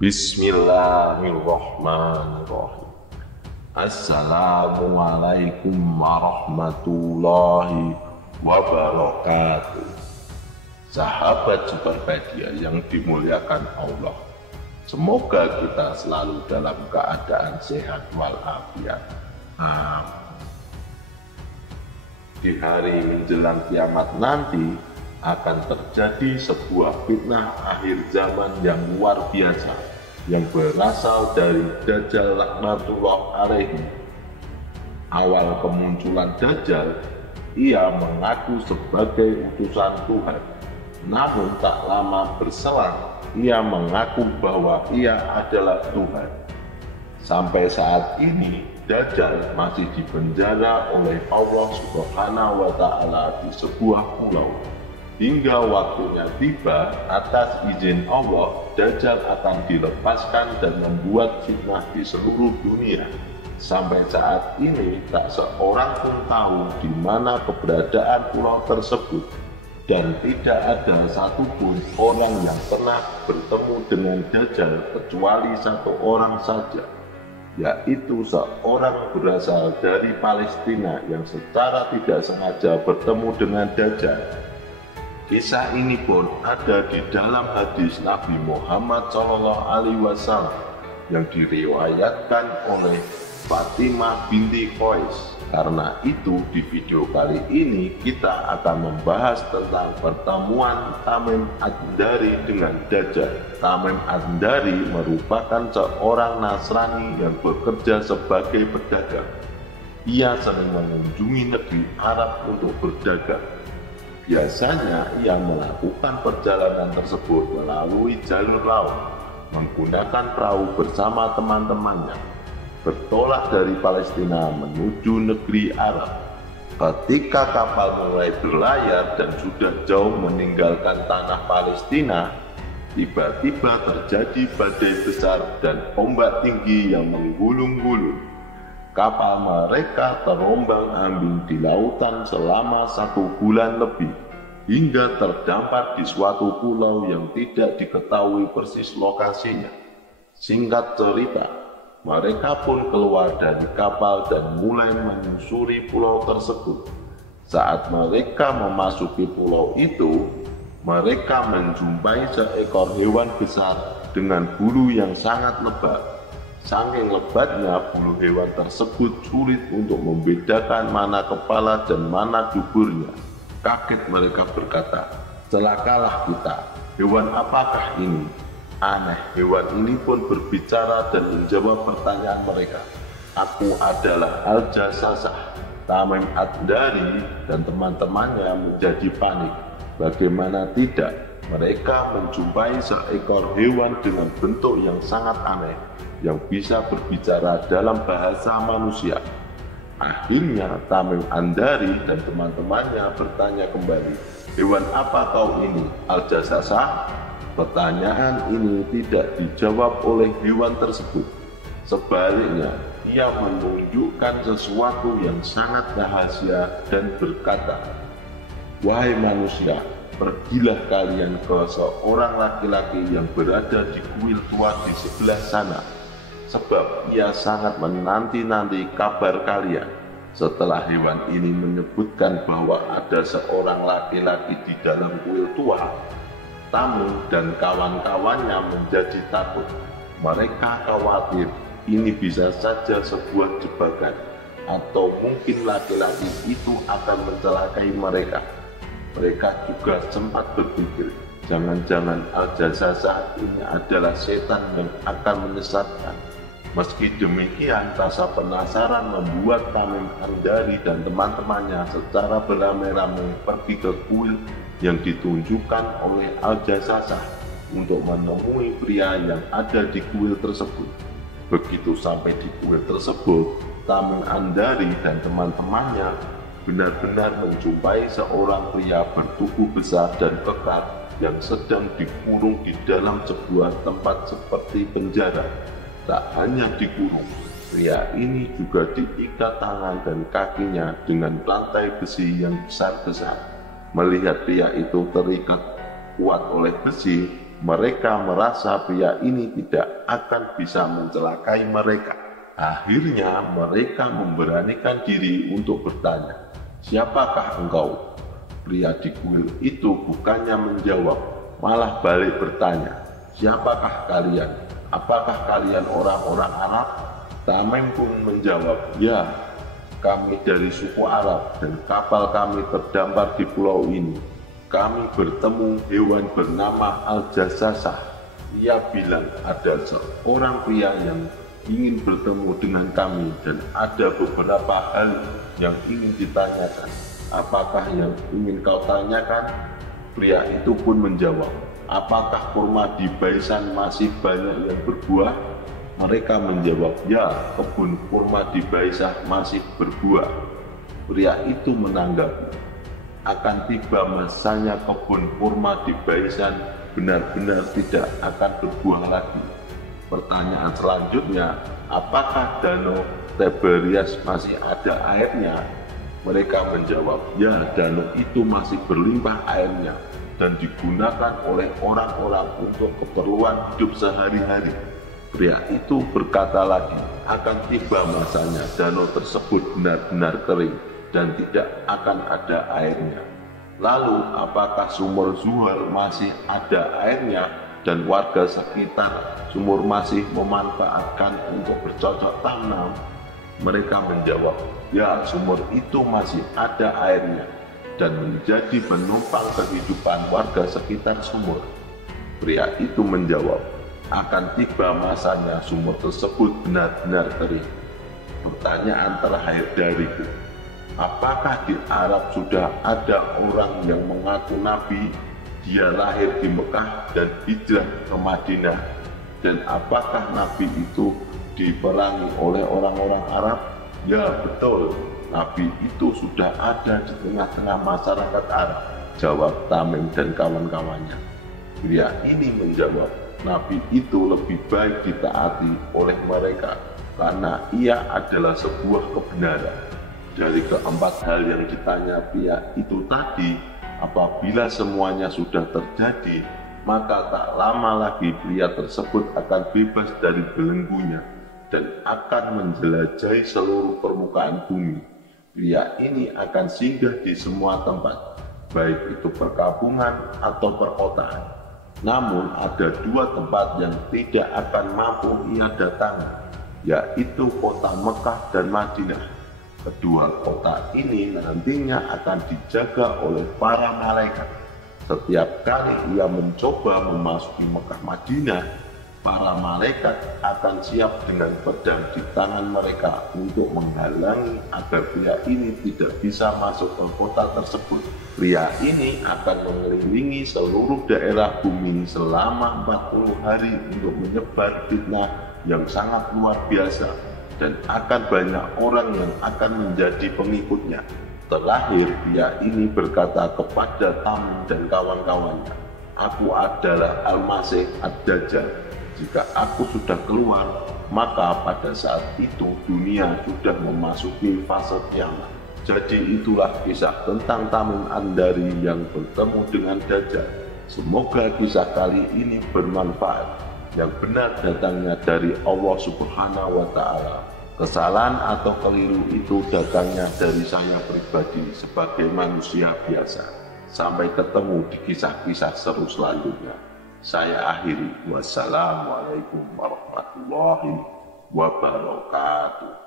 Bismillahirrahmanirrahim. Assalamualaikum warahmatullahi wabarakatuh. Sahabat Superpedia yang dimuliakan Allah, semoga kita selalu dalam keadaan sehat walafiat. Di hari menjelang kiamat nanti akan terjadi sebuah fitnah akhir zaman yang luar biasa yang berasal dari Dajjal laknatullah alaihi. Awal kemunculan Dajjal, ia mengaku sebagai utusan Tuhan. Namun tak lama berselang, ia mengaku bahwa ia adalah Tuhan. Sampai saat ini, Dajjal masih dipenjara oleh Allah Subhanahu wa Ta'ala di sebuah pulau. Hingga waktunya tiba, atas izin Allah, Dajjal akan dilepaskan dan membuat fitnah di seluruh dunia. Sampai saat ini, tak seorang pun tahu di mana keberadaan pulau tersebut. Dan tidak ada satupun orang yang pernah bertemu dengan Dajjal kecuali satu orang saja, yaitu seorang berasal dari Palestina yang secara tidak sengaja bertemu dengan Dajjal. Kisah ini pun ada di dalam hadis Nabi Muhammad SAW yang diriwayatkan oleh Fatimah binti Qais. Karena itu di video kali ini kita akan membahas tentang pertemuan Tamim Ad-Dari dengan Dajjal. Tamim Ad-Dari merupakan seorang Nasrani yang bekerja sebagai pedagang. Ia sering mengunjungi negeri Arab untuk berdagang. Biasanya ia melakukan perjalanan tersebut melalui jalur laut, menggunakan perahu bersama teman-temannya, bertolak dari Palestina menuju negeri Arab. Ketika kapal mulai berlayar dan sudah jauh meninggalkan tanah Palestina, tiba-tiba terjadi badai besar dan ombak tinggi yang menggulung-gulung. Kapal mereka terombang-ambing di lautan selama 1 bulan lebih, hingga terdampar di suatu pulau yang tidak diketahui persis lokasinya. Singkat cerita, mereka pun keluar dari kapal dan mulai menyusuri pulau tersebut. Saat mereka memasuki pulau itu, mereka menjumpai seekor hewan besar dengan bulu yang sangat lebat. Saking lebatnya bulu hewan tersebut sulit untuk membedakan mana kepala dan mana duburnya. Kaget mereka berkata, "Celakalah kita, hewan apakah ini?" Aneh, hewan ini pun berbicara dan menjawab pertanyaan mereka. "Aku adalah Al-Jassasah." Tamim Ad-Dari dan teman-temannya menjadi panik. Bagaimana tidak, mereka menjumpai seekor hewan dengan bentuk yang sangat aneh, yang bisa berbicara dalam bahasa manusia. Akhirnya Tamim Ad-Dari dan teman-temannya bertanya kembali, "Hewan apa kau ini, Al-Jassasah?" Pertanyaan ini tidak dijawab oleh hewan tersebut. Sebaliknya, ia menunjukkan sesuatu yang sangat rahasia dan berkata, "Wahai manusia, pergilah kalian ke seorang laki-laki yang berada di kuil tua di sebelah sana, sebab ia sangat menanti-nanti kabar kalian." Setelah hewan ini menyebutkan bahwa ada seorang laki-laki di dalam kuil tua, Tamim dan kawan-kawannya menjadi takut. Mereka khawatir ini bisa saja sebuah jebakan, atau mungkin laki-laki itu akan mencelakai mereka. Mereka juga sempat berpikir, jangan-jangan Al-Jassasah ini adalah setan yang akan menyesatkan. Meski demikian, rasa penasaran membuat Tamim Ad-Dari dan teman-temannya secara beramai-ramai pergi ke kuil yang ditunjukkan oleh Al-Jassasah untuk menemui pria yang ada di kuil tersebut. Begitu sampai di kuil tersebut, Tamim Ad-Dari dan teman-temannya benar-benar menjumpai seorang pria bertubuh besar dan kekar yang sedang dikurung di dalam sebuah tempat seperti penjara. Tak hanya dikurung, pria ini juga diikat tangan dan kakinya dengan rantai besi yang besar-besar. Melihat pria itu terikat kuat oleh besi, mereka merasa pria ini tidak akan bisa mencelakai mereka. Akhirnya mereka memberanikan diri untuk bertanya, "Siapakah engkau?" Pria di kuil itu bukannya menjawab, malah balik bertanya, "Siapakah kalian? Apakah kalian orang-orang Arab?" Tamim pun menjawab, "Ya, kami dari suku Arab dan kapal kami terdampar di pulau ini. Kami bertemu hewan bernama Al-Jassasah. Ia bilang ada seorang pria yang ingin bertemu dengan kami dan ada beberapa hal yang ingin ditanyakan. Apakah yang ingin kau tanyakan?" Pria itu pun menjawab, "Apakah kurma di Baisan masih banyak yang berbuah?" Mereka menjawab, "Ya, kebun kurma di Baisah masih berbuah." Pria itu menanggapi, "Akan tiba masanya kebun kurma di Baisan benar-benar tidak akan berbuah lagi." Pertanyaan selanjutnya, "Apakah danau Tiberias masih ada airnya?" Mereka menjawab, "Ya, danau itu masih berlimpah airnya dan digunakan oleh orang-orang untuk keperluan hidup sehari-hari." Pria itu berkata lagi, "Akan tiba masanya danau tersebut benar-benar kering dan tidak akan ada airnya. Lalu apakah sumur Zuhal masih ada airnya dan warga sekitar sumur masih memanfaatkan untuk bercocok tanam?" Mereka menjawab, "Ya, sumur itu masih ada airnya dan menjadi penumpang kehidupan warga sekitar sumur." Pria itu menjawab, "Akan tiba masanya sumur tersebut benar-benar kering." Pertanyaan terakhir dariku, apakah di Arab sudah ada orang yang mengaku nabi? Dia lahir di Mekah dan hijrah ke Madinah. Dan apakah nabi itu diperangi oleh orang-orang Arab? Ya, betul. Nabi itu sudah ada di tengah-tengah masyarakat Arab, jawab Tamim dan kawan-kawannya. Pria ini menjawab, nabi itu lebih baik ditaati oleh mereka karena ia adalah sebuah kebenaran. Dari keempat hal yang ditanya pria itu tadi, apabila semuanya sudah terjadi, maka tak lama lagi pria tersebut akan bebas dari belenggunya dan akan menjelajahi seluruh permukaan bumi. Pria ini akan singgah di semua tempat, baik itu perkampungan atau perkotaan. Namun ada dua tempat yang tidak akan mampu ia datangi, yaitu kota Mekah dan Madinah. Kedua kota ini nantinya akan dijaga oleh para malaikat. Setiap kali ia mencoba memasuki Mekah Madinah, para malaikat akan siap dengan pedang di tangan mereka untuk menghalangi agar pria ini tidak bisa masuk ke kota tersebut. Pria ini akan mengelilingi seluruh daerah bumi selama 40 hari untuk menyebar fitnah yang sangat luar biasa, dan akan banyak orang yang akan menjadi pengikutnya. Terakhir, pria ini berkata kepada Tamim dan kawan-kawannya, "Aku adalah Al-Masih Ad-Dajjal. Jika aku sudah keluar, maka pada saat itu dunia sudah memasuki fase kiamat." Jadi itulah kisah tentang Tamim An-Dari yang bertemu dengan Dajjal. Semoga kisah kali ini bermanfaat. Yang benar datangnya dari Allah Subhanahu wa Ta'ala. Kesalahan atau keliru itu datangnya dari saya pribadi sebagai manusia biasa. Sampai ketemu di kisah-kisah seru selanjutnya. Saya akhiri. Wassalamualaikum warahmatullahi wabarakatuh.